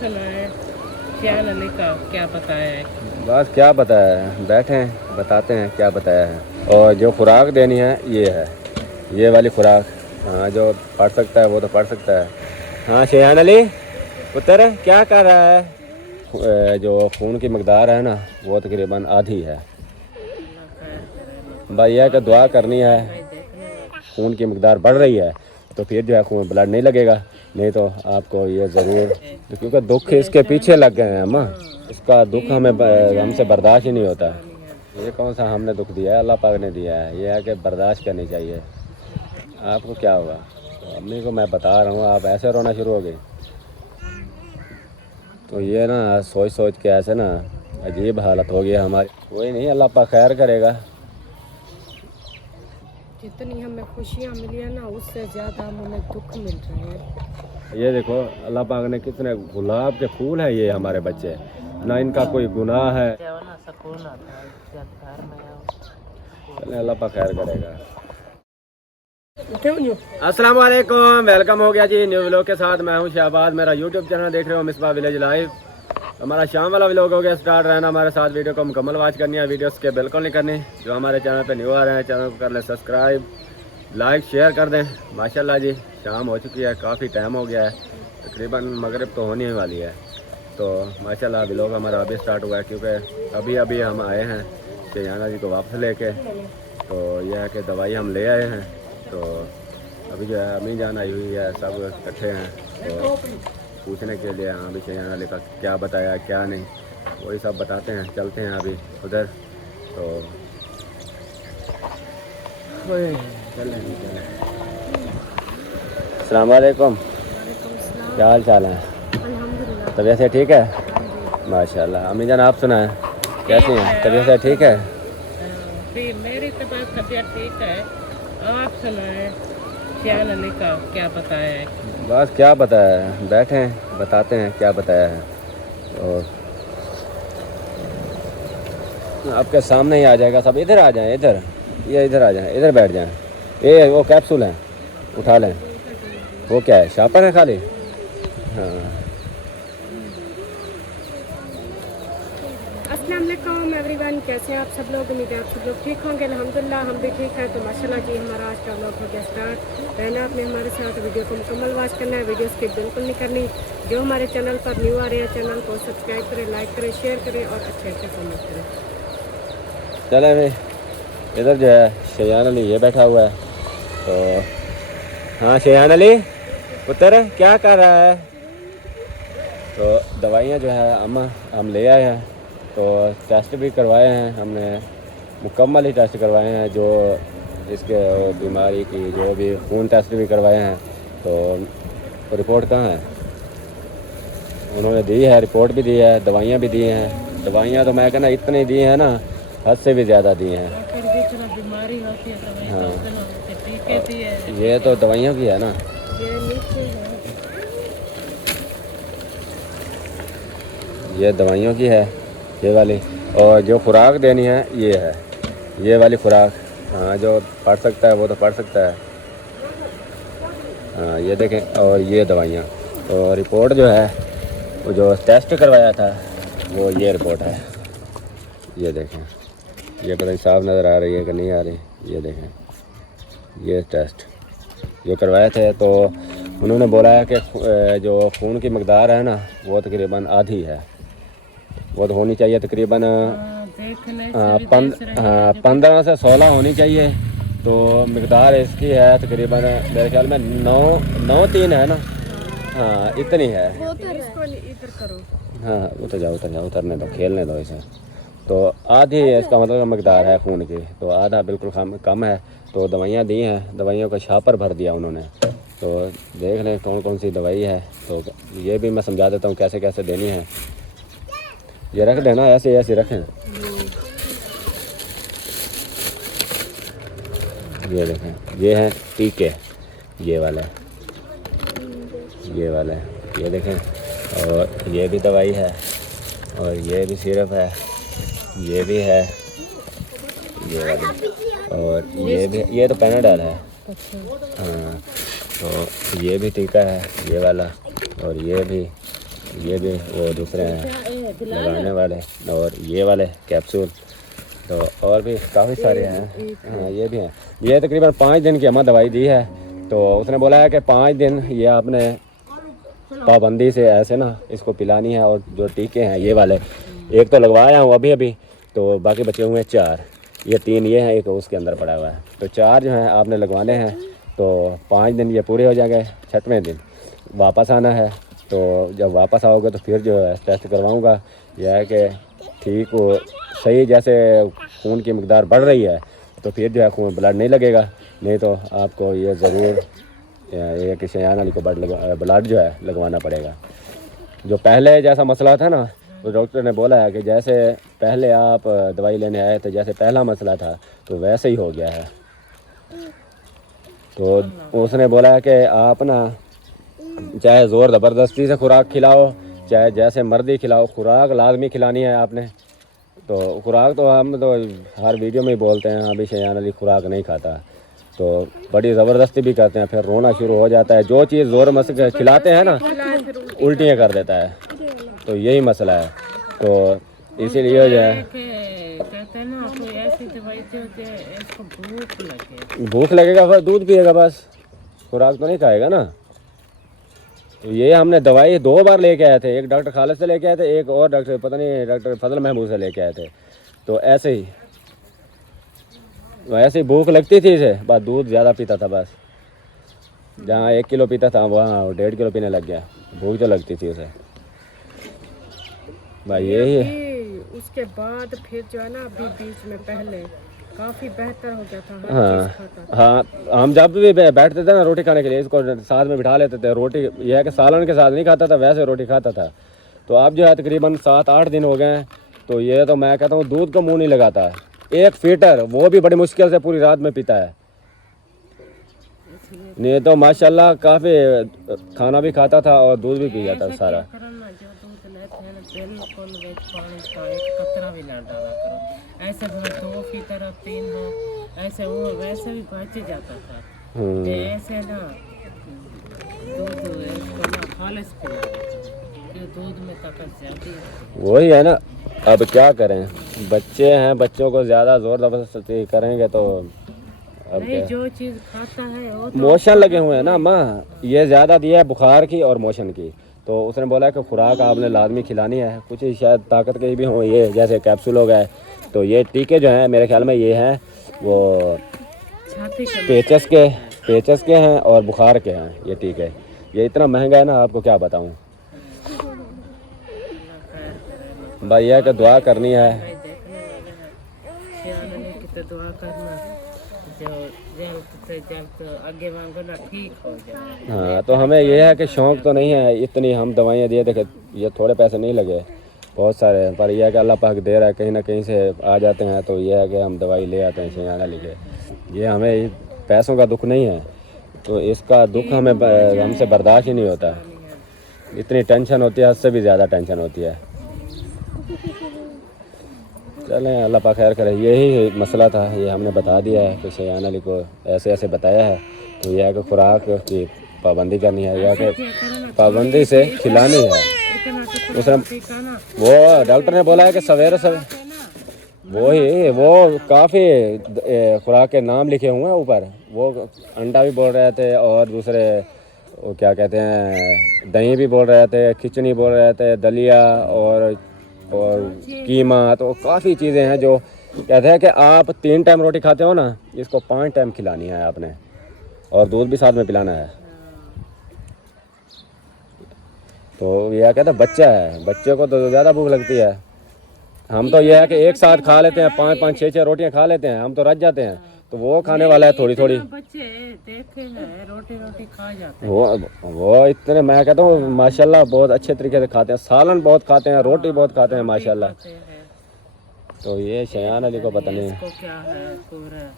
सुनाए सियान अली का क्या बताया है? बस क्या बताया है, बैठे हैं बताते हैं क्या बताया है। और जो खुराक देनी है ये है, ये वाली खुराक। हाँ, जो पढ़ सकता है वो तो पढ़ सकता है। हाँ शेहान अली पुत्र क्या कर रहा है? जो खून की मकदार है ना वो तकरीबन आधी है। अल्लाह खैर करे, भाई यह कि दुआ करनी है। भाई देखने वाला। खून की मकदार बढ़ रही है तो फिर जो है खून ब्लड नहीं लगेगा, नहीं तो आपको ये ज़रूर, क्योंकि दुख इसके पीछे लग गए हैं अम्मा। इसका दुख हमें हमसे बर्दाश्त ही नहीं होता। ये कौन सा हमने दुख दिया है, अल्लाह पाक ने दिया है। ये है कि बर्दाश्त करनी चाहिए। आपको क्या हुआ? तो अम्मी को मैं बता रहा हूँ, आप ऐसे रोना शुरू हो गए। तो ये ना सोच सोच के ऐसे ना अजीब हालत हो गई है हमारी। कोई नहीं, अल्लाह पाक खैर करेगा। जितनी हमें खुशियाँ मिली है ना उससे ज़्यादा हमें दुख मिल रहे हैं। ये देखो अल्लाह पाक ने कितने गुलाब के फूल हैं, ये हमारे बच्चे, ना इनका कोई गुनाह है। चलें, अल्लाह पाक खैर करेगा। अस्सलाम वालेकुम, वेलकम हो गया जी न्यू व्लॉग के साथ। मैं हूं शहबाज, मेरा यूट्यूब चैनल देख रहे हो मिसबा विलेज लाइव। हमारा शाम वाला व्लॉग हो गया स्टार्ट। रहना हमारे साथ, वीडियो को मुकम्मल वॉच करनी है, वीडियो के बिल्कुल नहीं करनी। जो हमारे चैनल पे न्यू आ रहे हैं चैनल को कर लें सब्सक्राइब, लाइक शेयर कर दें। माशाल्लाह जी शाम हो चुकी है, काफ़ी टाइम हो गया है, तकरीबन मगरिब तो होने ही वाली है। तो माशाल्लाह व्लॉग हमारा अभी स्टार्ट हुआ है, क्योंकि अभी अभी हम आए हैं शेहाना जी को वापस लेके। तो यह है कि दवाई हम ले आए हैं। तो अभी जो है अम्मी जान आई हुई है, सब इकट्ठे हैं तो पूछने के लिए। हाँ अभी शेहाना अली का क्या बताया क्या नहीं, वही सब बताते हैं। चलते हैं अभी उधर। तो अस्सलाम वालेकुम, क्या हाल चाल है? अल्हम्दुलिल्लाह। तबीयत से ठीक है? हाँ जी। माशाल्लाह। अम्मी जान आप सुनाएं कैसी हैं? तबीयत से ठीक है? फिर मेरी तबीयत ठीक है। आप सुनाए सियान अली का क्या बताया है? बस क्या बताया है, बैठे हैं बताते हैं क्या बताया है। और आपके सामने ही आ जाएगा सब। इधर आ जाएं, इधर, ये इधर आ जाएं, इधर बैठ जाएं। ये वो कैप्सूल हैं, उठा लें। वो क्या है, शापर है खाली? हाँ। अस्सलाम वालेकुम एवरीवन, कैसे हैं आप सब लोग? उम्मीद है आप सब लोग ठीक होंगे। अल्हम्दुलिल्लाह हम भी ठीक हैं। तो माशाल्लाह जी हमारा आज का व्लॉग हो गया स्टार्ट। रहना आपने हमारे साथ, वीडियो को मुकम्मल वॉच करना है, वीडियो स्किप बिल्कुल नहीं करनी। जो हमारे चैनल पर न्यू आ रहे हैं चैनल को सब्सक्राइब करें, लाइक करें, शेयर करें और अच्छे अच्छे कमेंट करें। चले भाई, इधर जो है शेहान अली ये बैठा हुआ है। तो हाँ शेहान अली पुत्र क्या कर रहा है? तो दवाइयाँ जो है अम्मा हम ले आए हैं। तो टेस्ट भी करवाए हैं हमने, मुकम्मल ही टेस्ट करवाए हैं। जो इसके बीमारी की जो भी खून टेस्ट भी करवाए हैं। तो रिपोर्ट कहाँ है? उन्होंने दी है, रिपोर्ट भी दी है, दवाइयाँ भी दी हैं। दवाइयाँ तो मैं कहना इतनी दी हैं ना, हद से भी ज़्यादा दी हैं। बीमारी होती है तो हाँ ये तो दवाइयों की है ना। ये दवाइयों की है ये वाली। और जो खुराक देनी है ये है, ये वाली खुराक। हाँ जो पढ़ सकता है वो तो पढ़ सकता है। हाँ ये देखें, और ये दवाइयाँ। तो रिपोर्ट जो है वो जो टेस्ट करवाया था वो ये रिपोर्ट है। ये देखें, ये पता नहीं साफ नज़र आ रही है कि नहीं आ रही। ये देखें, ये टेस्ट जो करवाए थे तो उन्होंने बोला है कि जो खून की मकदार है ना वो तकरीबन आधी है। वो तो होनी चाहिए तकरीबन 15 से 16 होनी चाहिए। तो मकदार इसकी है तकरीबन मेरे ख्याल में 9-3 है ना। हाँ इतनी है। इधर करो। हाँ उतर जाओ उतर जाओ, उतरने दो, खेलने दो इसे। तो आधी है इसका मतलब मकदार है खून की, तो आधा बिल्कुल कम है। तो दवाइयाँ दी हैं, दवाइयों का छापर भर दिया उन्होंने। तो देख लें कौन कौन सी दवाई है। तो ये भी मैं समझा देता हूँ कैसे कैसे देनी है। ये रख देना, ऐसे ऐसे रखें। ये देखें, ये हैं टीके, ये वाला ये वाला है, ये देखें। और ये भी दवाई है, और ये भी सिरप है, ये भी है, ये वाली। और ये भी, ये तो पैनाडॉल है। हाँ तो ये भी टीका है ये वाला, और ये भी, ये भी वो दूसरे हैं लगाने वाले, और ये वाले कैप्सूल तो और भी काफ़ी सारे हैं। हाँ ये भी हैं। ये तकरीबन 5 दिन की हमें दवाई दी है। तो उसने बोला है कि 5 दिन ये आपने पाबंदी से ऐसे ना इसको पिलानी है। और जो टीके हैं ये वाले, एक तो लगवाया हूँ अभी अभी, तो बाकी बचे हुए हैं 4। ये 3 ये हैं, एक उसके अंदर पड़ा हुआ है। तो 4 जो हैं आपने लगवाने हैं। तो 5 दिन ये पूरे हो जाएंगे, 6वें दिन वापस आना है। तो जब वापस आओगे तो फिर जो है टेस्ट करवाऊँगा। यह है कि ठीक हो सही, जैसे खून की मकदार बढ़ रही है तो फिर जो है खून ब्लड नहीं लगेगा, नहीं तो आपको ये ज़रूर ये कि शयान अली को ब्लड जो है लगवाना पड़ेगा। जो पहले जैसा मसला था ना, तो डॉक्टर ने बोला है कि जैसे पहले आप दवाई लेने आए थे, जैसे पहला मसला था तो वैसे ही हो गया है। तो उसने बोला है कि आप ना चाहे ज़ोर ज़बरदस्ती से खुराक खिलाओ, चाहे जैसे मर्जी खिलाओ, खुराक लाजमी खिलानी है आपने। तो खुराक तो हम तो हर वीडियो में ही बोलते हैं, अभी शयान अली खुराक नहीं खाता, तो बड़ी ज़बरदस्ती भी करते हैं, फिर रोना शुरू हो जाता है। जो चीज़ ज़ोर मस खिलाते हैं ना, उल्टियाँ कर देता है। तो यही मसला है। तो इसीलिए जो है कहते हैं ना, कोई ऐसी दवाई दो कि इसको भूख लगेगा, फिर दूध पिएगा बस, खुराक तो नहीं खाएगा ना। तो ये हमने दवाई 2 बार लेके आए थे, एक डॉक्टर खालिद से लेके आए थे, एक और डॉक्टर पता नहीं डॉक्टर फजल महमूद से लेके आए थे। तो ऐसे ही भूख लगती थी इसे, बस दूध ज़्यादा पीता था बस। जहाँ 1 किलो पीता था वहाँ 1.5 किलो पीने लग गया। भूख तो लगती थी उसे भाई। यही है। उसके बाद फिर जो है ना, अभी बीच में पहले काफ़ी बेहतर हो गया था, हर हाँ चीज़ खाता था। हाँ, हम जब भी बैठते थे ना रोटी खाने के लिए, इसको साथ में बिठा लेते थे। रोटी यह है कि सालन के साथ नहीं खाता था, वैसे रोटी खाता था। तो अब जो है तकरीबन 7-8 दिन हो गए हैं। तो ये तो मैं कहता हूँ दूध को मुंह नहीं लगाता। 1 फीटर वो भी बड़ी मुश्किल से पूरी रात में पीता है, नहीं तो माशाल्लाह काफ़ी खाना भी खाता था और दूध भी पी जाता था सारा। बिल्कुल पानी का एक कतरा भी ना डाला करो। ऐसे 2 फीटर और 3 हो, ऐसे वो वैसे भी बच जाता था। ऐसे ना दूध इसको ना खालिस पिया, दूध में ताकत ज़्यादा है। वही है ना, अब क्या करें, बच्चे हैं, बच्चों को ज़्यादा ज़ोर ज़बरदस्ती करेंगे तो अब नहीं, जो चीज़ खाता है वो तो मोशन लगे हुए हैं ना माँ, ये ज़्यादा दिया है बुखार की और मोशन की। तो उसने बोला कि खुराक आपने लाजमी खिलानी है, कुछ शायद ताकत के भी हों, ये जैसे कैप्सूल हो गए। तो ये टीके जो हैं मेरे ख्याल में ये हैं वो पेचस के हैं और बुखार के हैं ये टीके। ये इतना महंगा है ना, आपको क्या बताऊँ भाई। यह कि दुआ करनी है, दुआ करना जो जल्द से जल्द आगे वांगो ना ठीक हो जाए। हाँ तो हमें यह है कि शौक़ तो नहीं है इतनी, हम दवाइयाँ दिए देखे, ये थोड़े पैसे नहीं लगे, बहुत सारे हैं, पर यह है कि अल्लाह पाक दे रहा है, कहीं ना कहीं से आ जाते हैं। तो यह है कि हम दवाई ले आते हैं शयान अली के। ये हमें पैसों का दुख नहीं है, तो इसका दुख हमें हमसे बर्दाश्त ही नहीं होता। इतनी टेंशन होती है, उससे भी ज़्यादा टेंशन होती है। चलें अल्लाह पाक खैर करे। यही मसला था, ये हमने बता दिया है कि शयान अली को ऐसे ऐसे बताया है। तो यह है कि खुराक की पाबंदी करनी है, या कि पाबंदी से खिलानी है। उसने वो डॉक्टर ने बोला है कि सवेरे वो काफ़ी खुराक के नाम लिखे हुए हैं ऊपर। वो अंडा भी बोल रहे थे, और दूसरे वो क्या कहते हैं दही भी बोल रहे थे, खिचड़ी बोल रहे थे, दलिया और कीमा। तो काफ़ी चीज़ें हैं जो कहते हैं कि आप 3 टाइम रोटी खाते हो ना, इसको 5 टाइम खिलानी है आपने, और दूध भी साथ में पिलाना है। तो यह कहते हैं बच्चा है, बच्चे को तो ज़्यादा भूख लगती है। हम तो यह है कि एक साथ खा लेते हैं, 5-5 6-6 रोटियां खा लेते हैं, हम तो रच जाते हैं। तो वो खाने वाला है थोड़ी थोड़ी, बच्चे देखे हैं रोटी खा जाते हैं। वो इतने, मैं कहता हूँ माशाल्लाह बहुत अच्छे तरीके से खाते हैं, सालन बहुत खाते हैं, रोटी बहुत खाते हैं माशाल्लाह। तो ये शयान अली को पता नहीं इसको क्या है, पूरा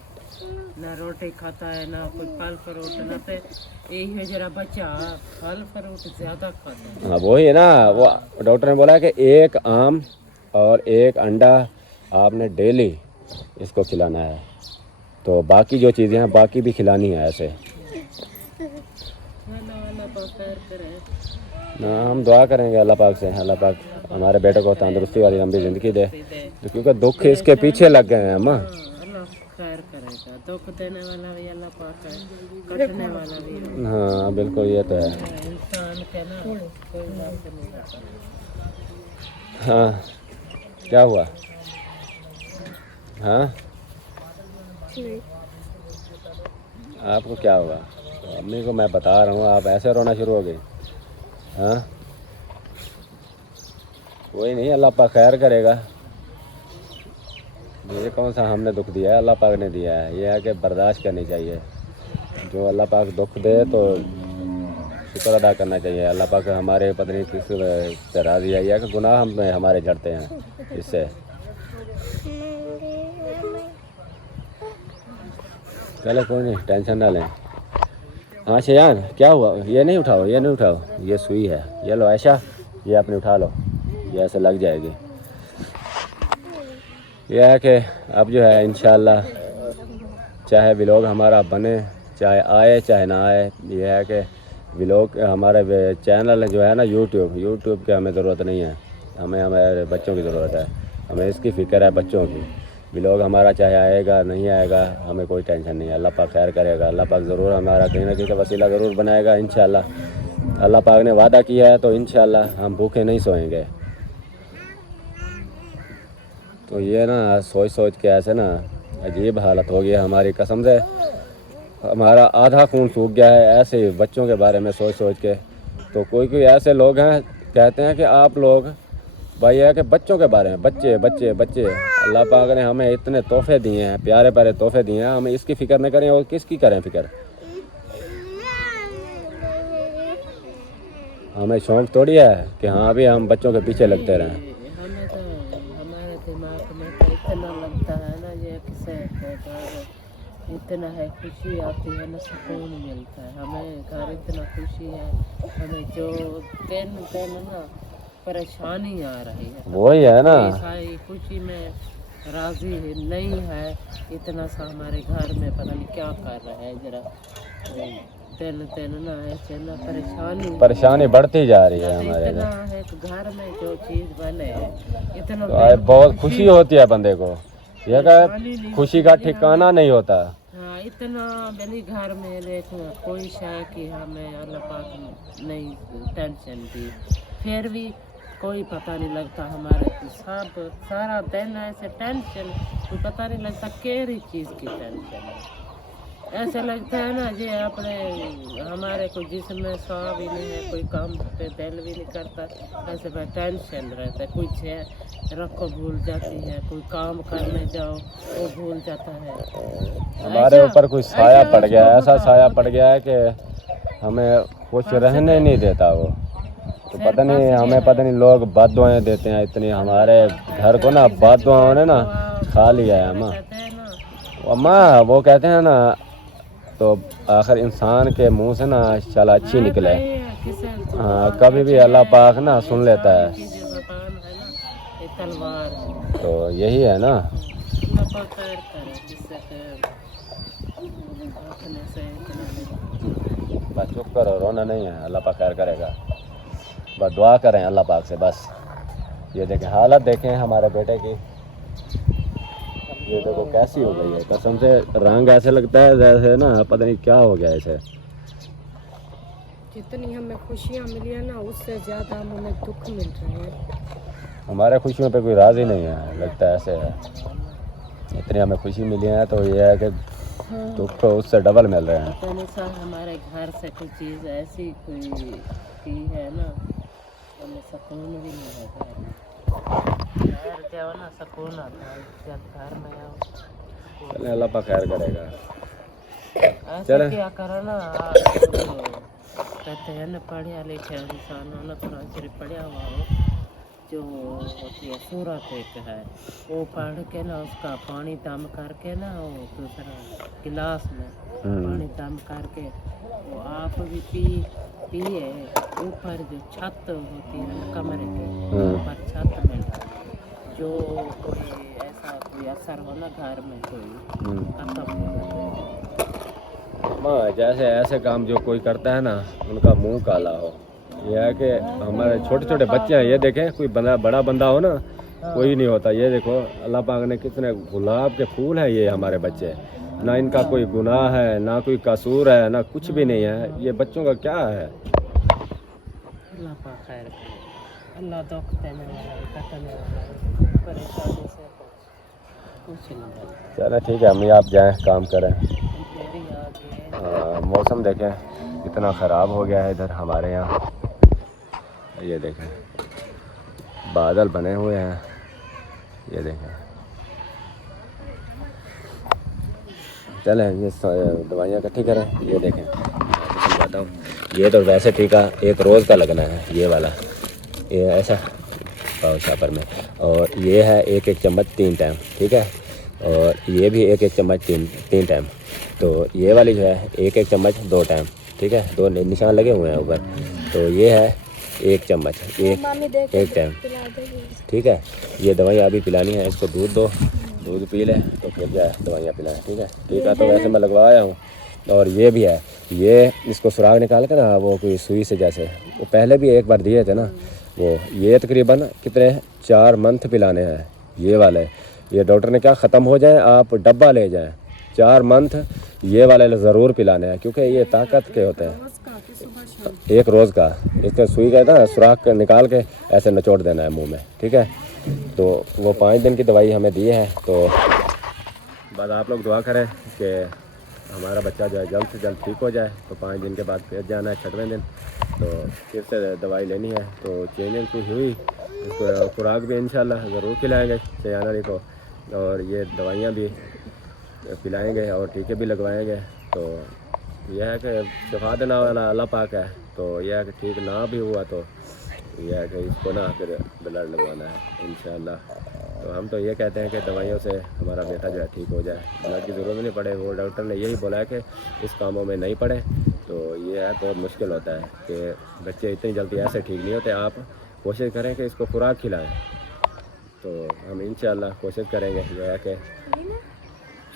ना रोटी खाता है ना कोई फल फ्रूट, ना तो यही है जरा बच्चा फल फ्रूट ज़्यादा खाता है। हाँ वही है ना, वो डॉक्टर ने बोला कि 1 आम और 1 अंडा आपने डेली इसको खिलाना है। तो बाकी जो चीज़ें हैं बाकी भी खिलानी है ऐसे। ना हम दुआ करेंगे अल्लाह पाक से, अल्लाह पाक हमारे बेटे को तंदुरुस्ती वाली लंबी ज़िंदगी दे, क्योंकि दुख इसके पीछे लग गए हैं अम्मा। अल्लाह खैर करेगा, दुख देने वाला भी अल्लाह पाक है, कटने वाला भी है। हाँ बिल्कुल, ये तो है। इंसान के ना कोई बात नहीं होता। हाँ क्या हुआ? हाँ आपको क्या हुआ? अम्मी को मैं बता रहा हूँ, आप ऐसे रोना शुरू हो गई। हाँ कोई नहीं, अल्लाह पाक खैर करेगा। ये कौन सा हमने दुख दिया है, अल्लाह पाक ने दिया है। ये है कि बर्दाश्त करनी चाहिए, जो अल्लाह पाक दुख दे तो शुक्र अदा करना चाहिए। अल्लाह पाक हमारे पता नहीं किस से राज़ी है कि गुनाह हम हमारे झड़ते हैं इससे। चलो कोई नहीं, टेंशन ना लें। हाँ शयान क्या हुआ? ये नहीं उठाओ, ये नहीं उठाओ, ये सुई है, ये लो ऐशा, ये अपनी उठा लो, ये ऐसे लग जाएगी। यह है कि अब जो है इंशाल्लाह चाहे व्लॉग हमारा बने, चाहे आए चाहे ना आए, यह है कि व्लॉग हमारे चैनल जो है ना यूट्यूब की हमें ज़रूरत नहीं है, हमें हमारे बच्चों की ज़रूरत है। हमें इसकी फ़िक्र है बच्चों की। व्लॉग हमारा चाहे आएगा नहीं आएगा हमें कोई टेंशन नहीं है, अल्लाह पाक खैर करेगा। अल्लाह पाक ज़रूर हमारा कहीं ना कहीं का वसीला ज़रूर बनाएगा इंशाल्लाह। अल्लाह पाक ने वादा किया है तो इंशाल्लाह हम भूखे नहीं सोएंगे। तो ये ना सोच सोच के ऐसे ना अजीब हालत हो गई है हमारी, कसम से हमारा आधा खून सूख गया है ऐसे ही बच्चों के बारे में सोच सोच के। तो कोई ऐसे लोग हैं कहते हैं कि आप लोग भाई है कि बच्चों के बारे में, बच्चे बच्चे बच्चे, अल्लाह पाक ने हमें इतने तोहफे दिए हैं, प्यारे प्यारे तोहफे दिए हैं, हमें इसकी फ़िक्र नहीं करें और किसकी करें फ़िक्र? हमें शौक़ थोड़ी है कि हाँ अभी हम बच्चों के पीछे लगते रहें। हमें तो हमारे दिमाग में तो इतना लगता है ना, ये किसे इतना है, खुशी आती है ना, सुकून मिलता है हमें। घर इतना खुशी है हमें, जो दिन दिन ना परेशानी आ रही है वही है ना, सारी खुशी में राजी नहीं है। इतना सा हमारे घर में पता नहीं क्या कर रहा है, जरा दिन दिन ना ऐसे ना परेशानी बढ़ती जा रही है हमारे इतना है कि घर में जो चीज़ बने इतना तो बहुत खुशी होती है बंदे को, यह का खुशी का ठिकाना नहीं होता। हाँ इतना बनी घर में देखो कोई शय की हमें अल्लाह पाक नहीं टेंशन दी, फिर भी कोई पता नहीं लगता हमारे सब सारा दिन ऐसे टेंशन, कोई पता नहीं लगता केरी चीज़ की टेंशन है। ऐसा लगता है ना जी अपने हमारे कोई जिसमें सौ भी नहीं है, कोई काम पे दिल भी नहीं करता, ऐसे में टेंशन रहता है। कुछ है रखो भूल जाती है, कोई काम करने जाओ वो भूल जाता है। हमारे ऊपर कोई साया पड़ गया, ऐसा साया पड़ गया है कि हमें कुछ रहने नहीं देता वो। तो पता नहीं हमें पता नहीं लोग बददुआएं देते हैं इतनी, हमारे घर को ना बददुआओं ने ना खा लिया है अम्मा। अम्मा वो कहते हैं ना, तो आखिर इंसान के मुंह से ना चला अच्छी निकले। हाँ कभी भी अल्लाह पाक ना सुन लेता है, तो यही है ना। बस चुप करो, रोना नहीं है, अल्लाह पाक खैर करेगा। बस दुआ करें अल्लाह पाक से बस। ये देखें हालत देखें हमारे बेटे की, ये देखो कैसी हो गई है, कसम से रंग ऐसे लगता है जैसे ना पता नहीं क्या हो गया ऐसे। जितनी हमें खुशियाँ मिली है ना उससे ज़्यादा हमें दुख मिल रहे हैं। हमारे खुशियों पे कोई राज़ी नहीं है, लगता है ऐसे है। इतनी हमें खुशी मिली है तो ये है कि दुख तो उससे डबल मिल रहे हैं। हमारे घर से कोई चीज़ ऐसी कोई की है ना, हमें सुकून भी नहीं है। घर जाओ ना सुकून आता है, जब घर में आओ चले अल्लाह पाक खैर करेगा। ऐसा क्या करो ना, कहते हैं ना पढ़िया लिखा इंसान हो ना, कुरान शरीफ पढ़िया हुआ हो, जो होती है सूरत एक है, वो पढ़ के ना उसका पानी दम करके ना वो दूसरा गिलास में पानी दम करके वो आप भी पिए। ऊपर जो छत होती है ना कमरे के ऊपर छत में जो कोई ऐसा कोई असर हो ना घर में कोई खत्म हो जाए। जैसे ऐसे काम जो कोई करता है ना उनका मुंह काला हो, ये है कि हमारे छोटे छोटे बच्चे हैं, ये देखें कोई बड़ा बंदा हो ना कोई नहीं होता। ये देखो अल्लाह पाक ने कितने गुलाब के फूल हैं ये हमारे बच्चे, ना इनका कोई गुनाह है ना कोई कसूर है ना कुछ भी नहीं है। ये बच्चों का क्या है। अल्लाह पाक खैर करे, अल्लाह दुख देने वाला है, कटने वाला है, परेशानी से कुछ नहीं। चलो ठीक है, अम्मी आप जाएं काम करें। मेरी आगे मौसम देखें कितना ख़राब हो गया है इधर हमारे यहाँ। ये देखें बादल बने हुए हैं, ये देखें। चलें ये दवाइयाँ इकट्ठी करें। ये देखें समझाता हूँ, ये तो वैसे टीका एक रोज़ का लगना है, ये वाला ये ऐसा पाव शापर में, और ये है एक एक चम्मच 3 टाइम, ठीक है। और ये भी एक एक चम्मच 3 टाइम। तो ये वाली जो है एक एक चम्मच 2 टाइम, ठीक है। 2 निशान लगे हुए हैं ऊपर। तो ये है 1 चम्मच एक टाइम, ठीक है। ये दवाइयाँ अभी पिलानी है, इसको दूध दो, दूध पी ले तो फिर क्या है दवाइयाँ पिलाएं, ठीक है। टीका तो वैसे मैं लगवाया हूँ। और ये भी है, ये इसको सुराग निकाल के ना वो कोई सुई से जैसे वो पहले भी एक बार दिए थे ना वो, ये तकरीबन कितने 4 मंथ पिलाने हैं ये वाले। ये डॉक्टर ने क्या ख़त्म हो जाए आप डब्बा ले जाएं, 4 मंथ ये वाले ज़रूर पिलाने हैं क्योंकि ये ताकत के होते हैं। एक रोज़ का इसका सुई का ना सुराख निकाल के ऐसे निचोड़ देना है मुंह में, ठीक है। तो वो 5 दिन की दवाई हमें दी है। तो बस आप लोग दुआ करें कि हमारा बच्चा जो है जल्द से जल्द ठीक हो जाए। तो 5 दिन के बाद फिर जाना है 6वें दिन, तो फिर से दवाई लेनी है। तो चेंजिंग कुछ हुई, इसको खुराक भी इंशाल्लाह ज़रूर खिलाएँगे चयाना को, और ये दवाइयाँ भी पिलाएंगे और टीके भी लगवाएंगे। तो यह है कि शिफा देने वाला अल्लाह पाक है। तो यह है कि ठीक ना भी हुआ तो यह है कि इसको ना फिर ब्लड लगवाना है इंशाल्लाह। तो हम तो ये कहते हैं कि दवाइयों से हमारा बेटा जो है ठीक हो जाए, ब्लड की ज़रूरत नहीं पड़े। वो डॉक्टर ने यही बोला है कि इस कामों में नहीं पड़े। तो ये है बहुत मुश्किल होता है कि बच्चे इतनी जल्दी ऐसे ठीक नहीं होते। आप कोशिश करें कि इसको खुराक खिलाएँ। तो हम इंशाल्लाह कोशिश करेंगे। यह है कि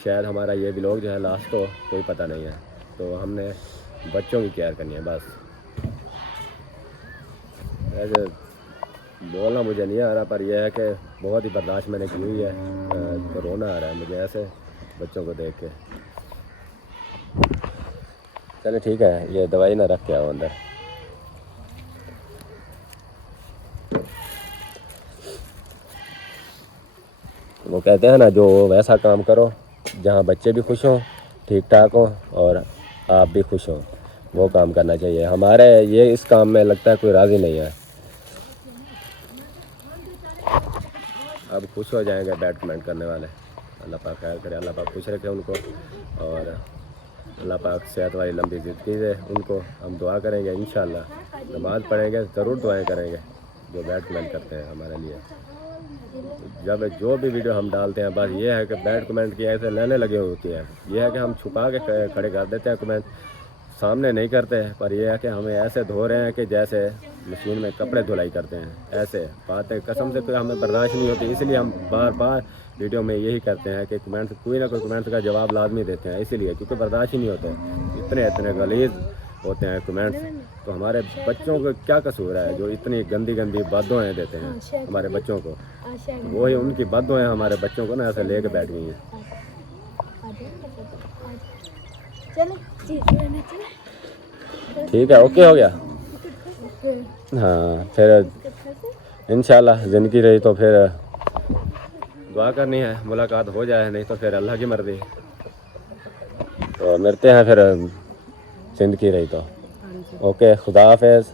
शायद हमारा ये व्लॉग जो है लास्ट हो, कोई पता नहीं है। तो हमने बच्चों की केयर करनी है बस। ऐसे बोलना मुझे नहीं आ रहा, पर यह है कि बहुत ही बर्दाश्त मैंने की हुई है। तो रोना आ रहा है मुझे ऐसे बच्चों को देख के। चलो ठीक है, ये दवाई ना रख के आओ अंदर। वो कहते हैं ना जो वैसा काम करो जहाँ बच्चे भी खुश हों, ठीक ठाक हों और आप भी खुश हों, वो काम करना चाहिए। हमारे ये इस काम में लगता है कोई राज़ी नहीं है। अब खुश हो जाएंगे बैड कमेंट करने वाले। अल्लाह पाक खैर करे, अल्लाह पाक खुश रखे उनको, और अल्लाह पाक सेहत वाली लंबी ज़िंदगी दे उनको। हम दुआ करेंगे इंशाल्लाह, नमाज़ पढ़ेंगे, ज़रूर दुआएं करेंगे जो बैड कमेंट करते हैं हमारे लिए। जब जो भी वीडियो हम डालते हैं बस ये है कि बैड कमेंट की ऐसे लेने लगे होती है। ये है कि हम छुपा के खड़े कर देते हैं कमेंट, सामने नहीं करते। पर यह है कि हमें ऐसे धो रहे हैं कि जैसे मशीन में कपड़े धुलाई करते हैं, ऐसे बातें कसम से कोई हमें बर्दाश्त नहीं होती। इसलिए हम बार बार वीडियो में यही करते हैं कि कमेंट कोई ना कोई कमेंट का जवाब लाजमी देते हैं, इसीलिए क्योंकि बर्दाश्त ही नहीं होते, इतने गलीज़ होते हैं कमेंट्स। तो हमारे बच्चों को क्या कसूर है जो इतनी गंदी गंदी बददुआएं देते हैं हमारे बच्चों को। वही उनकी बददुआएं हमारे बच्चों को ना ऐसे लेके बैठ गई हैं। ठीक है, ओके हो गया। हाँ, फिर इंशाल्लाह ज़िंदगी रही तो फिर दुआ करनी है मुलाकात हो जाए, नहीं तो फिर अल्लाह की मर्ज़ी। तो मिलते हैं फिर ज़िंदगी रही तो। ओके, खुदा हाफ़िज़।